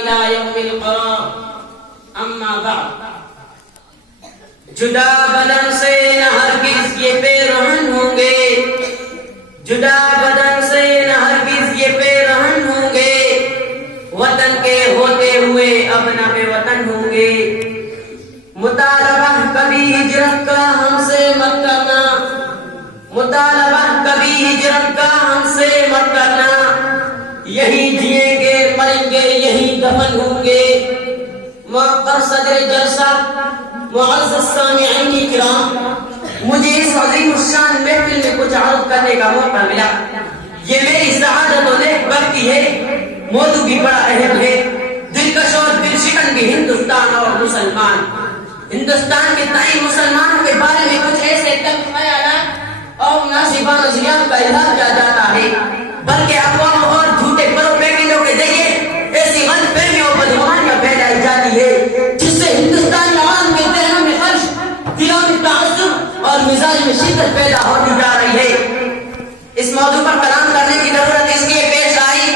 إلى يوم القرار. أما بعد، جدا بدن سے نہ ہرگز یہ پیرہن ہوں گے، جدا بدن سے نہ ہرگز یہ پیرہن ہوں گے، وطن کے ہوتے ہوئے اب نہ بے وطن ہوں گے۔ مطالبہ کبھی ہجرت کا ہم سے مت کرنا، مطالبہ کبھی ہجرت کا ہم سے مت کرنا، یہی جئیں گے مریں گے یہی دفن ہوں گے۔ موقر صدر جلسہ، معزز سامعین کرام، مجھے اس عظیم الشان محفل میں کچھ عرض کرنے کا موقع ملا، یہ میری سعادت و نیک کی ہے۔ موضوع بھی بڑا اہم ہے، دلکش اور دل شکن بھی ہندوستان اور مسلمان۔ ہندوستان کے تئیں مسلمانوں کے بارے میں کچھ ایسے تلخ خیالات اور مناسبہ نظریات کا اظہار کیا جاتا ہے، بلکہ افواہوں اور جھوٹے پروپیگنڈوں کے ذریعے ایسی غلط فہمیوں اور بدگمانیاں پھیلائی جاتی ہے جس سے ہندوستانی عوام کے ذہنوں میں خدش، دلوں میں تعصب اور مزاج میں شدت پیدا ہوتی جا رہی ہے۔ اس موضوع پر کلام کرنے کی ضرورت اس لیے پیش آئی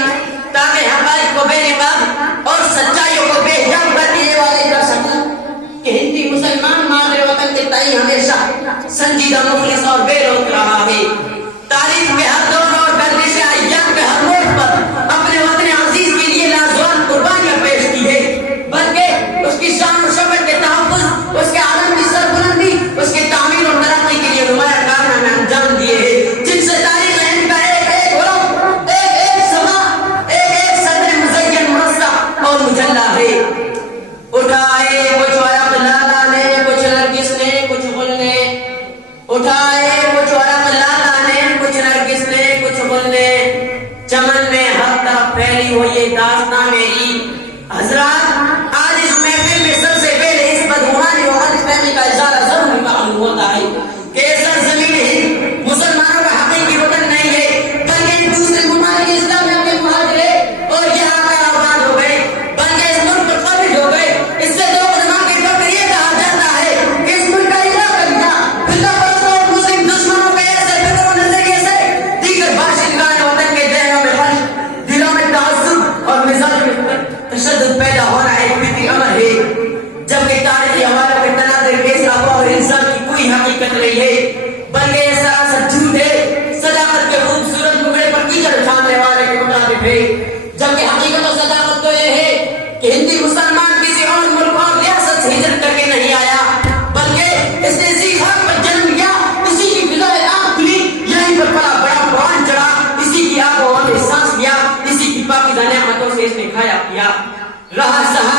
تاکہ حقائق کو بے نقاب اور سچائیوں کو بے حجاب کرنے والے کر سکوں کہ ہندی مسلمان مادر وطن کے تئیں ہمیشہ سنجیدہ، مخلص اور بے روک رہا ہے۔ تاریخ کے ہر دور اور گردش ایام کے ہر موڑ پر اپنے وطن عزیز کے لیے لازوال قربانیاں پیش کی ہے، بلکہ اس کی شان و شوکت کے تحفظ، اس کے عالم کی سربلندی، اس کے تعمیر اور ترقی کے لیے نمایاں کارنامے انجام دیے ہیں، جن سے تاریخ ہند کا ایک ایک گروہ، ایک ایک سما، ایک ایک صدر مزین مرصع اور مجلہ ہے۔ اٹھائے کچھ ورق لالا نے، کچھ نرگس نے، کچھ گل نے، اٹھائے کچھ ورق لالا نے، کچھ نرگس نے، کچھ گل نے، چمن میں ہر طرف پھیلی ہوئی یہ داستان میری۔ حضرات، آج اس محفل میں سب سے پہلے اس بدگمانی اور غلط فہمی کا اظہار ضروری معلوم ہوتا ہے کہ سرزمین ہند مسلمانوں کا حقیقی وطن نہیں ہے، بلکہ دوسرے ممالک اسلامیہ کے مہاجرے اور یہاں کا آباد ہو گئے، بلکہ اس ملک پر قابض ہو گئے۔ اس سے دو قدمہ کے فکر یہ کہا جاتا ہے کہ اس ملک کا علاقہ خدا پرستوں اور مسلم دشمنوں کے ایسے فکر و نظریے سے دیگر باشندگان وطن کے ذہنوں میں خدش، دلوں میں تعصب اور مزاج میں تشدد پیدا ہونا ایک فطری امر ہے، جبکہ تاریخی حوالوں کے تناظر کے اس افواہ اور الزام کی کوئی حقیقت نہیں ہے، بلکہ یہ سراسر جھوٹ ہے، صداقت کے خوبصورت ٹکڑے پر کیچڑ اٹھانے والے کے مطابق ہے۔ جبکہ حقیقت و صداقت تو یہ ہے کہ ہندی مسلمان کسی اور ملک اور ریاست سے ہجرت کر کے نہیں آیا، بلکہ اس نے اسی خاک پر جنم لیا، اسی کی فضائے آنکھ کھلی، یہیں پر پلا بڑا قرآن چڑھا، اسی کی آب و ہوا میں سانس لیا، اسی کی پاکیزہ نعمتوں سے اس نے کھایا پیا۔ رہا سہارا